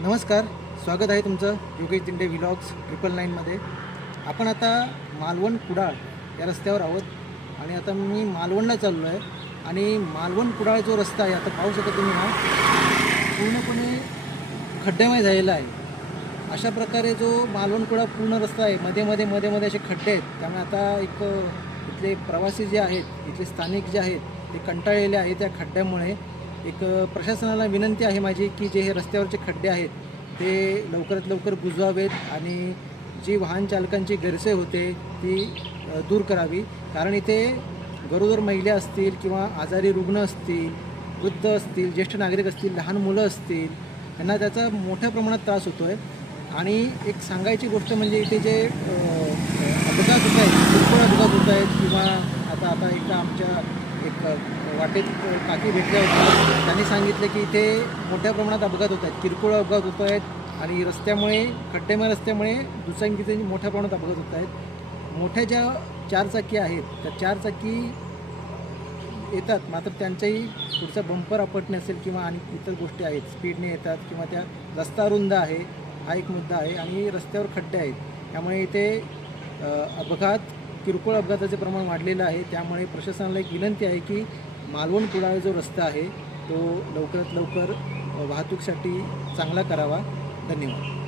नमस्कार, स्वागत आहे तुमचं योगेश दिंडे व्लॉग्स 999मध्ये। आपण आता मालवण कुडाळ या रस्त्यावर आहोत आणि आता मी मालवणला चाललो आहे आणि मालवण कुडाळ जो रस्ता आहे आता पाहू शकता तुम्ही हा पूर्णपणे खड्ड्यामय झालेला आहे। अशा प्रकारे जो मालवण कुडाळ पूर्ण रस्ता आहे मध्ये असे खड्डे आहेत, त्यामुळे आता इथले प्रवासी जे आहेत, इथले स्थानिक जे आहेत ते कंटाळलेले आहेत त्या खड्ड्यामुळे। प्रशासनाला विनंती आहे माझी की जे हे रस्त्यावरचे खड्डे आहेत ते लवकरात लवकर बुजवावेत आणि जी वाहन चालकांची गैरसोय होते ती दूर करावी। कारण इथे गरोदर महिला असतील किंवा आजारी रुग्ण असतील, वृद्ध असतील, ज्येष्ठ नागरिक असतील, लहान मुलं असतील, त्यांना त्याचा मोठ्या प्रमाणात त्रास होतो आहे। आणि एक सांगायची गोष्ट म्हणजे इथे जे अपघात होत आहेत, किरकोळ अपघात होत आहेत किंवा आता एकदा आमच्या एक वाटेत काकी भेटल्या होत्या, त्यांनी सांगितलं की इथे मोठ्या प्रमाणात अपघात होत आहेत, किरकोळ अपघात होत आहेत आणि रस्त्यामुळे खड्डेमय रस्त्यामुळे दुचाकीचे मोठ्या प्रमाणात अपघात होत आहेत। मोठ्या ज्या चारचाकी आहेत त्या चारचाकी येतात, मात्र त्यांचाही पुढचा बंपर आपटणे असेल किंवा आणि इतर गोष्टी आहेत, स्पीडने येतात किंवा त्या रस्ता रुंद आहे, हा एक मुद्दा आहे आणि रस्त्यावर खड्डे आहेत, त्यामुळे इथे किरकोळ अपघाताचे प्रमाण वाढलेलं आहे। त्यामुळे प्रशासनाला एक विनंती आहे की मालवण कुडाळ जो रस्ता आहे तो लवकरात लवकर वाहतूकीसाठी चांगला करावा। धन्यवाद।